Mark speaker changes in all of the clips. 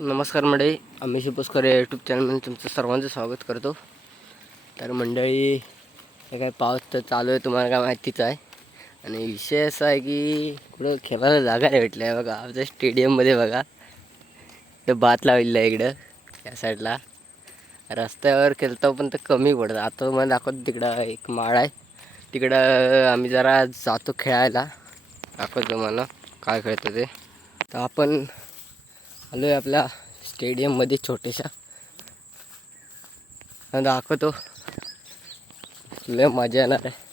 Speaker 1: नमस्कार मंडळी आम्ही शिपोस्कर या यूट्यूब चॅनलमध्ये तुमचं सर्वांचं स्वागत करतो. तर मंडळी हे काय पाऊस तर चालू आहे तुम्हाला काय माहितीच आहे. आणि विषय असा आहे की कुठं खेळायला जागा नाही भेटला आहे बघा आमच्या स्टेडियममध्ये बघा. इथं भात लावलेलं आहे इकडं या साईडला रस्त्यावर खेळतो पण तर कमी पडतं. आता तुम्हाला दाखवतो तिकडं एक माळ आहे. तिकडं आम्ही जरा जातो खेळायला. दाखवतो तुम्हाला काय खेळतो ते. तर आपण आलो आहे आपल्या स्टेडियममध्ये छोट्याशा. दाखवतो. लय मजा येणार आहे.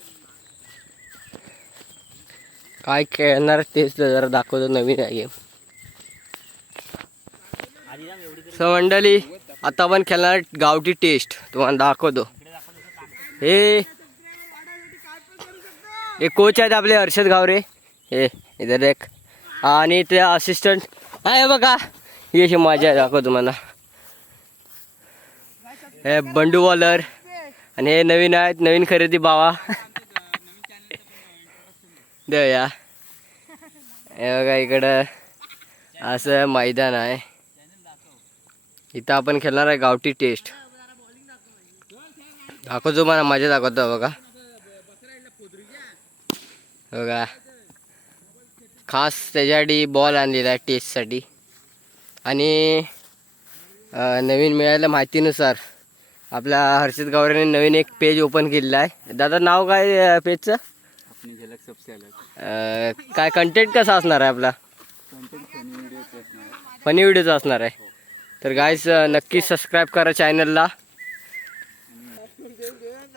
Speaker 1: काय खेळणार तेच जरा दाखवतो नवीन आहे गेम सो मंडळी आता आपण खेळणार गावठी टेस्ट तुम्हाला दाखवतो. हे. हे कोच आहेत आपले हर्षद गावरे. हे इधर एक आणि ते असिस्टंट आहे बघा. ही अशी मजा आहे दाखव तुम्हाला. हे बंडू बॉलर आणि हे नवीन आहेत नवीन खरेदी बावा देऊया. हे बघा इकडं असं मैदान आहे. इथं आपण खेळणार आहे गावठी टेस्ट दाखवतो मला मजा दाखवतो बघा. बघा. खास त्याच्यासाठी बॉल आणलेला आहे टेस्टसाठी आणि नवीन मिळाल्या माहितीनुसार आपल्या हर्षद गावरेने नवीन एक पेज ओपन केलेलं आहे. दादा नाव काय पेजचं?
Speaker 2: अपनी झलक सबसे अलग
Speaker 1: अं, काय कंटेंट कसा असणार आहे आपला?
Speaker 2: फनी
Speaker 1: व्हिडिओचा असणार आहे. तर गाईस नक्की सबस्क्राईब करा चॅनलला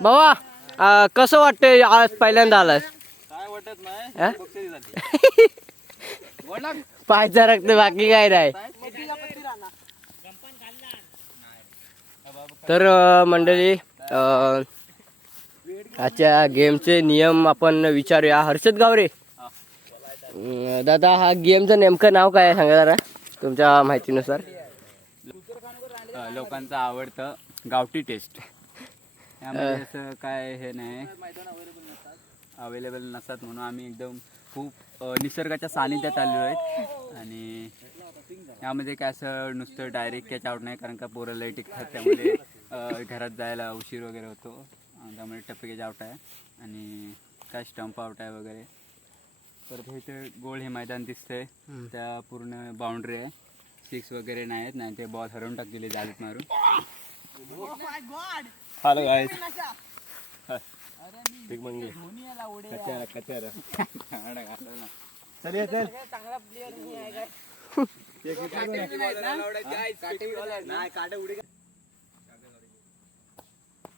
Speaker 1: बाबा अं, कसं वाटतंय आज पहिल्यांदा आलाय
Speaker 2: काय वाटत नाही? बक्षीस झाली.
Speaker 1: पायचा रक्त बाकी काय नाही. तर मंडळी आजच्या गेमचे नियम आपण विचारूया. हर्षद गावरे. दादा हा गेमचं नेमकं नाव काय आहे सांगा जरा तुमच्या माहितीनुसार.
Speaker 2: लोकांचं आवडतं गावठी टेस्ट. यामध्ये असं काय हे नाही अवेलेबल नसतात म्हणून आम्ही एकदम खूप निसर्गाच्या सानिध्यात आलेलो आहेत. आणि यामध्ये काय असं नुसतं डायरेक्ट कॅच आउट नाही कारण का पोरं टिकतात त्यामुळे घरात जायला उशीर वगैरे होतो. त्यामुळे टप्पे कॅच आउट आहे. आणि काय स्टंप आउट आहे वगैरे. परत हे इथे गोल हे मैदान दिसतंय. त्या पूर्ण बाउंड्री आहे. सिक्स वगैरे नाही आहेत. नाही ते बॉल हरवून टाकलेले जालीत मारून. हॅलो गाईस बिग मंगे कचारा कचारा.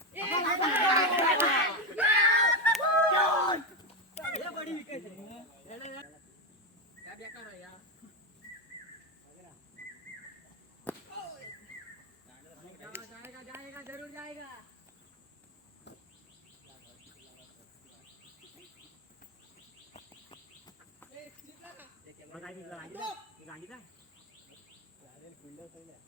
Speaker 2: Magandang lagi. Magandang lagi. Magandang lagi.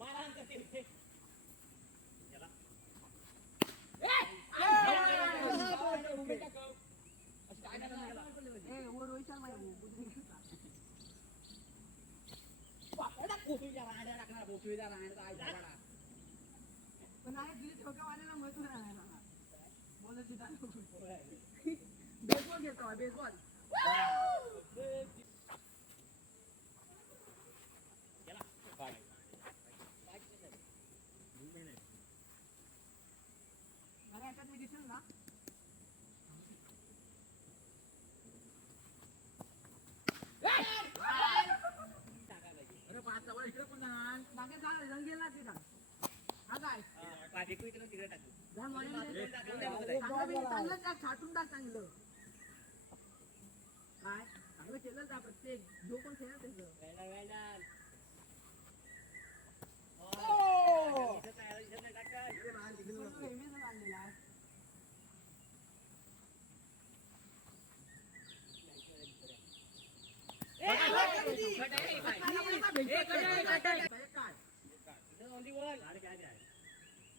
Speaker 3: मारा छाटून राहण्याचा चांगलं काय चांगलं केलं जा प्रत्येक जो पण खेळ त्याचं एक निकाल बॉल इकडे नसेल तो बॉल सरळ नाहीये इथे जर- माझ्या पिढीमध्ये यांचा तरी गरज नाही. याच्यात गमन काय करायचं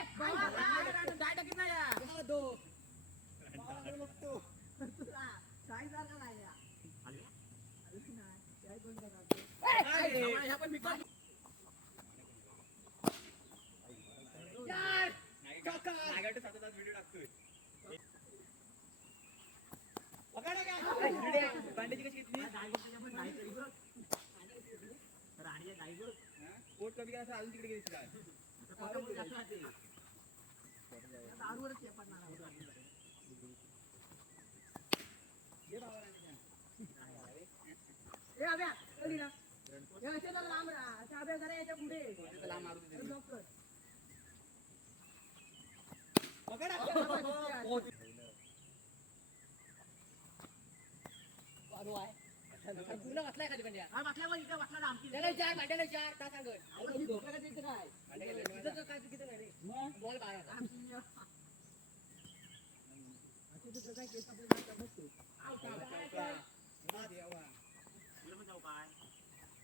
Speaker 3: काय टाकीत नाही या? तुला काय झालं नाही या? आली नाही. काय कोण करायचं? ए, काय? ह्या पण विकत. यार, काका. पकडा काय? दारूवरच हे पडणार आहे. ए, अभ्या, चल इकडं. हे असे जरा लांब राहा. असे अभ्या जरा याच्यापुढे. अरे, block कर. अरे, पूर्ण वाचलाय खाली कंड्या. हा, वाचलाय बघ, इथे वाचला आमची. त्याला चार, भांड्याला चार, का तिथे काय? चुकीचं नाही. बॉल बारा.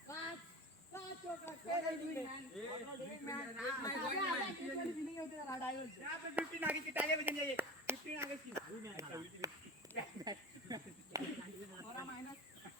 Speaker 3: पाच. पाच चौकार. खेळ doing man. Doing